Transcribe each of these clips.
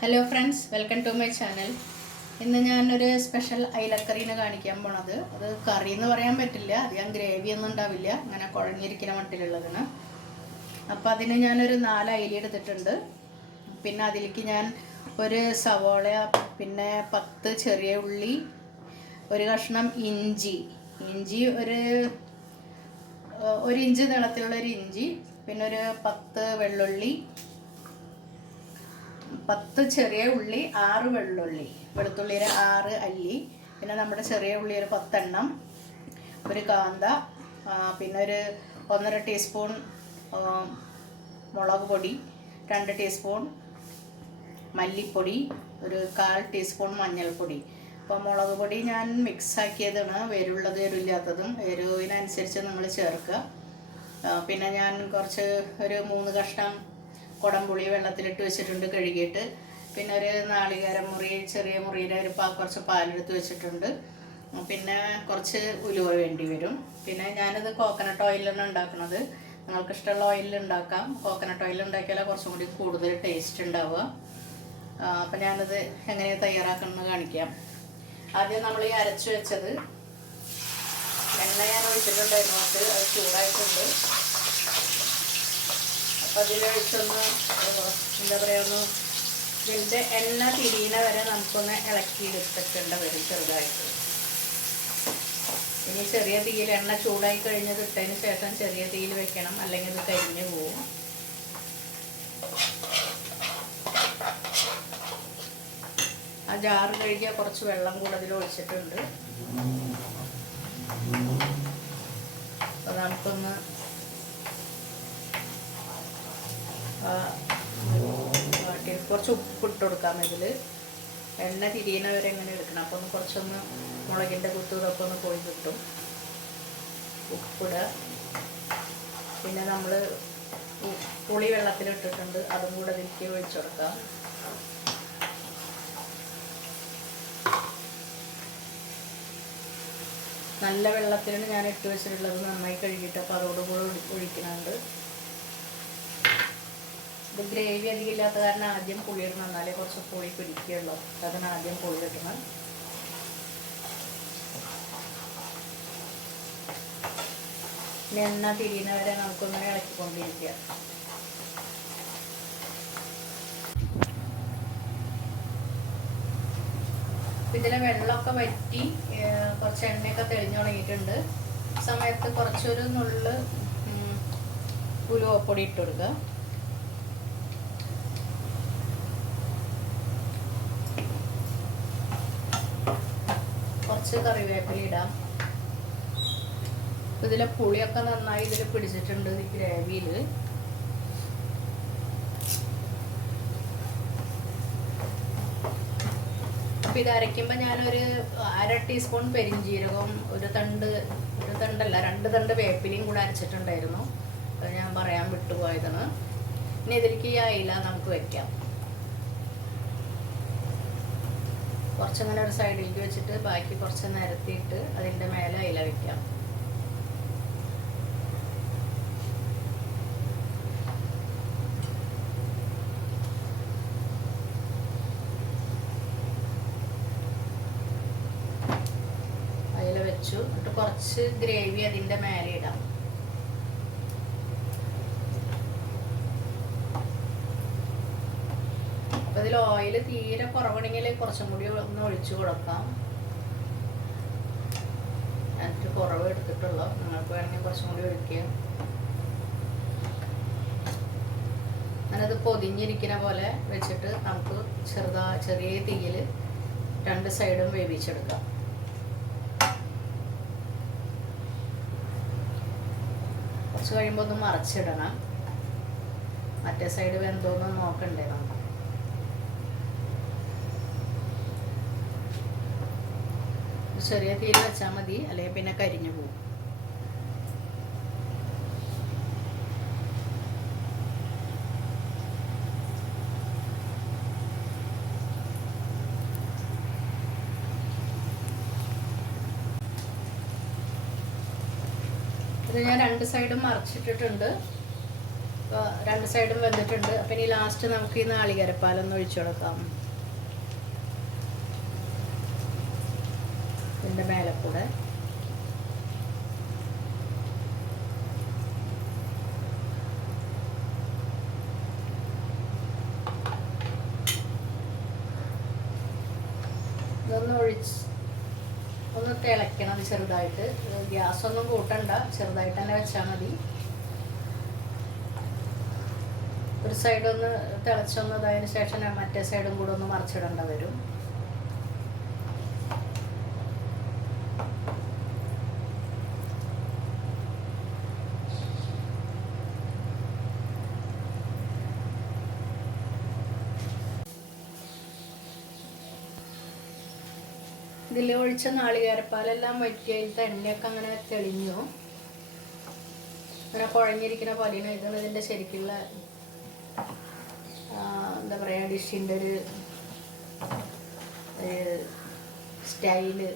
Hello friends, welcome to my channel. ഇന്ന് ഞാനൊരു special അയിലക്കറീനെ കാണിക്കാൻ പോണത്. അത് കറി എന്ന് പറയാൻ പറ്റില്ല, അധികം ഗ്രേവി ഒന്നും ഉണ്ടാവില്ല, അങ്ങനെ കുഴഞ്ഞിരിക്കുന്ന മട്ടിലുള്ളതിന്. അപ്പോൾ അതിന് ഞാനൊരു 4 അയില എടുത്തിട്ടുണ്ട്. പിന്നെ അതിലേക്ക് ഞാൻ ഒരു സവോള, പിന്നെ 10 ചെറിയ ഉള്ളി, ഒരു കഷ്ണം ഇഞ്ചി ഒരു ഇഞ്ച് നീളത്തിലുള്ളൊരു ഇഞ്ചി, പിന്നെ ഒരു 10 വെള്ളുള്ളി, 10 ചെറിയ ഉള്ളി, 6 വെളുത്തുള്ളിയുടെ 6 അല്ലി, പിന്നെ നമ്മുടെ ചെറിയ ഉള്ളി ഒരു 10 എണ്ണം, ഒരു കാന്ത, പിന്നെ ഒരു 1.5 ടീസ്പൂൺ മുളക് പൊടി, 2 ടീസ്പൂൺ മല്ലിപ്പൊടി, ഒരു 1/4 ടീസ്പൂൺ മഞ്ഞൾപ്പൊടി. അപ്പോൾ മുളക് പൊടി ഞാൻ മിക്സാക്കിയതാണ്, എരിവുള്ളത് എരിവില്ലാത്തതും, എരിവിനനുസരിച്ച് നമ്മൾ ചേർക്കുക. പിന്നെ ഞാൻ ഒരു 3 കഷ്ണം കുടംപുളി വെള്ളത്തിലിട്ട് വെച്ചിട്ടുണ്ട് കഴുകിയിട്ട്. പിന്നെ ഒരു നാളികേരം മുറി, ചെറിയ മുറിയുടെ കുറച്ച് പാലെടുത്ത് വെച്ചിട്ടുണ്ട്. പിന്നെ കുറച്ച് ഉലുവ വേണ്ടി വരും. പിന്നെ ഞാനിത് കോക്കനട്ട് ഓയിലാണ് ഉണ്ടാക്കുന്നത്. നിങ്ങൾക്ക് ഇഷ്ടമുള്ള ഓയിലിൽ ഉണ്ടാക്കാം. കോക്കനട്ട് ഓയിൽ ഉണ്ടാക്കിയാൽ കുറച്ചും കൂടി കൂടുതൽ ടേസ്റ്റ് ഉണ്ടാവുക. അപ്പം ഞാനത് എങ്ങനെയാണ് തയ്യാറാക്കണമെന്ന് കാണിക്കാം. ആദ്യം നമ്മൾ ഈ അരച്ച് വെച്ചത് എണ്ണ ഞാൻ ഒഴിച്ചിട്ടുണ്ടായിരുന്നു, അത് ചൂടായിട്ടുണ്ട്. അപ്പോൾ അതിലൊഴിച്ചൊന്ന് എന്താ പറയുക, ഇതിൻ്റെ എണ്ണ തിരിയണ വരെ നമുക്കൊന്ന് ഇളക്കിയെടുത്തിട്ടുണ്ട് വരും ചെറുതായിട്ട്. ഇനി ചെറിയ തീയിൽ എണ്ണ ചൂടായി കഴിഞ്ഞത് ഇട്ടതിന് ശേഷം ചെറിയ തീയിൽ വെക്കണം, അല്ലെങ്കിൽ ഇത് കരിഞ്ഞു പോവും. ആ ജാറ് കഴുകിയ കുറച്ച് വെള്ളം കൂടെ അതിൽ ഒഴിച്ചിട്ടുണ്ട്. അപ്പോൾ നമുക്കൊന്ന് കുറച്ച് ഉപ്പിട്ട് കൊടുക്കാം. ഇതിൽ എണ്ണ തിരിയുന്നവരെ എങ്ങനെ എടുക്കണം. അപ്പോൾ കുറച്ചൊന്ന് മുളകിൻ്റെ കുത്തു ഇതൊക്കെ ഒന്ന് പോയി കിട്ടും. ഉപ്പിടുക. പിന്നെ നമ്മൾ പുളി വെള്ളത്തിലിട്ടിട്ടുണ്ട്, അതും കൂടെ ഇതിലേക്ക് ഒഴിച്ചു കൊടുക്കാം. നല്ല വെള്ളത്തിലാണ് ഞാൻ ഇട്ട് വെച്ചിട്ടുള്ളത്, നന്നായി കഴുകിയിട്ട്. അപ്പോൾ അതോടുകൂടെ ഒഴിക്കുന്നുണ്ട്. ഇത് ഗ്രേവി അധികം ഇല്ലാത്ത കാരണം ആദ്യം പുളി ഇടണം, എന്നാലേ കുറച്ച് പുളി പിടിക്കുകയുള്ളൂ. അതിന് ആദ്യം പുളി ഇടണം. എണ്ണ തിരിയുന്നവരെ നമുക്കൊന്നിനെ ഇളക്കിക്കൊണ്ടിരിക്കുക. ഇതിലെ വെള്ളമൊക്കെ വറ്റി കുറച്ച് എണ്ണയൊക്കെ തെളിഞ്ഞു തുടങ്ങിയിട്ടുണ്ട്. സമയത്ത് കുറച്ചൊരു നുള്ള് ഉലുവപ്പൊടി ഇട്ട് കൊടുക്കുക. കുറച്ച് കറിവേപ്പില ഇടാം. ഇതിലെ പുളിയൊക്കെ നന്നായി ഇതിൽ പിടിച്ചിട്ടുണ്ട് ഈ ഗ്രേവിയിൽ. അപ്പോൾ ഇത് അരയ്ക്കുമ്പോൾ ഞാനൊരു 1/2 ടീസ്പൂൺ പെരിഞ്ജീരകവും ഒരു തണ്ടല്ല 2 തണ്ട് വേപ്പിലയും കൂടെ അരച്ചിട്ടുണ്ടായിരുന്നു. അത് ഞാൻ പറയാൻ വിട്ടുപോയതാണ്. ഇനി ഇതിലേക്ക് ഈ അയില നമുക്ക് വയ്ക്കാം. കുറച്ചങ്ങനെ ഒരു സൈഡിലേക്ക് വെച്ചിട്ട് ബാക്കി കുറച്ച് നിരത്തിയിട്ട് അതിൻ്റെ മേലെ അയില വയ്ക്കാം. അയില വെച്ചു. എന്നിട്ട് കുറച്ച് ഗ്രേവി അതിൻ്റെ മേലെ ഇടാം. അപ്പോൾ ഇതിൽ ഓയിൽ തീരെ കുറവാണെങ്കിൽ കുറച്ചും കൂടി ഒന്ന് ഒഴിച്ചു കൊടുക്കാം. അതിൽ കുറവ് എടുത്തിട്ടുള്ളൂ, നിങ്ങൾക്ക് വേണമെങ്കിൽ കുറച്ചും കൂടി ഒഴിക്കുക. ഞാനത് പൊതിഞ്ഞിരിക്കുന്ന പോലെ വെച്ചിട്ട് നമുക്ക് ചെറിയ തീയിൽ 2 സൈഡും വേവിച്ചെടുക്കാം. കുറച്ച് കഴിയുമ്പോൾ ഒന്ന് മറച്ചിടണം, മറ്റേ സൈഡ് വെന്തോന്ന് നോക്കണ്ടേ നമുക്ക്. ചെറിയ തീയിൽ വെച്ചാൽ മതി, അല്ലെങ്കിൽ പിന്നെ കരിഞ്ഞു പോകും. ഇത് ഞാൻ 2 സൈഡും മറിച്ചിട്ടിട്ടുണ്ട്. അപ്പോൾ 2 സൈഡും വെന്തിട്ടുണ്ട്. അപ്പം ഇനി ലാസ്റ്റ് നമുക്ക് ഈ നാളികേരപ്പാലൊന്ന് ഒഴിച്ചു കൊടുക്കാം. ഇതിൻ്റെ മേലെ കൂടെ ഇതൊന്ന് ഒന്ന് തിളയ്ക്കണം ചെറുതായിട്ട്. ഗ്യാസൊന്നും കൂട്ടണ്ട, ചെറുതായിട്ട് തന്നെ വെച്ചാൽ മതി. ഒരു സൈഡ് ഒന്ന് തിളച്ചൊന്നതിന് ശേഷം മറ്റേ സൈഡും കൂടെ ഒന്ന് മറിച്ചിടേണ്ട വരും. ഇതിൽ ഒഴിച്ച നാളികേരപ്പാലെല്ലാം വറ്റിയതിലത്തെ എണ്ണയൊക്കെ അങ്ങനെ തെളിഞ്ഞു, അങ്ങനെ കുഴഞ്ഞിരിക്കുന്ന പോലെയാണ്. ഇതാണ് ഇതിൻ്റെ ശരിക്കുള്ള എന്താ പറയുക, ഡിഷിൻ്റെ ഒരു സ്റ്റൈല്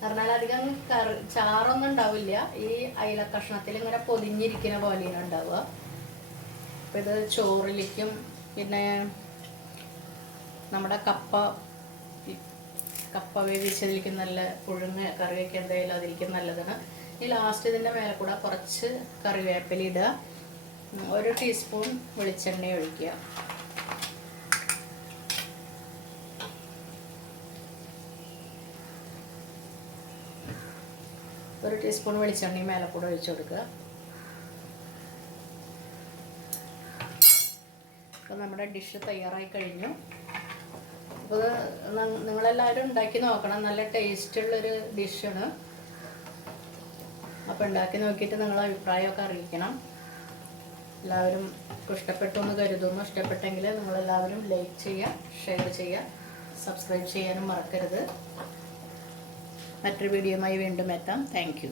പറഞ്ഞാൽ അധികം ചാറൊന്നും ഉണ്ടാവില്ല. ഈ അയില കഷ്ണത്തിൽ ഇങ്ങനെ പൊതിഞ്ഞിരിക്കുന്ന പോലെയാണ് ഉണ്ടാവുക. അപ്പം ഇത് ചോറിലേക്കും പിന്നെ നമ്മുടെ കപ്പ വേവിച്ചതിലേക്ക് നല്ല പുഴുങ്ങ കറിയൊക്കെ എന്തായാലും അതിലേക്ക് നല്ലതാണ്. ഈ ലാസ്റ്റ് ഇതിൻ്റെ മേലെ കൂടെ കുറച്ച് കറിവേപ്പില ഇടുക, 1 ടീസ്പൂൺ വെളിച്ചെണ്ണ ഒഴിക്കുക. ഒരു ടീസ്പൂൺ വെളിച്ചെണ്ണയും മേലെ കൂടെ ഒഴിച്ചു കൊടുക്കുക. അപ്പോൾ നമ്മുടെ ഡിഷ് തയ്യാറായി കഴിഞ്ഞു. അപ്പോൾ നിങ്ങളെല്ലാവരും ഉണ്ടാക്കി നോക്കണം, നല്ല ടേസ്റ്റുള്ളൊരു ഡിഷാണ്. അപ്പോൾ ഉണ്ടാക്കി നോക്കിയിട്ട് നിങ്ങളെ അഭിപ്രായമൊക്കെ അറിയിക്കണം. എല്ലാവരും ഇഷ്ടപ്പെട്ടു എന്ന് കരുതുന്നു. ഇഷ്ടപ്പെട്ടെങ്കിൽ നിങ്ങളെല്ലാവരും ലൈക്ക് ചെയ്യുക, ഷെയർ ചെയ്യുക, സബ്സ്ക്രൈബ് ചെയ്യാനും മറക്കരുത്. മറ്റൊരു വീഡിയോയുമായി വീണ്ടും എത്താം. Thank you.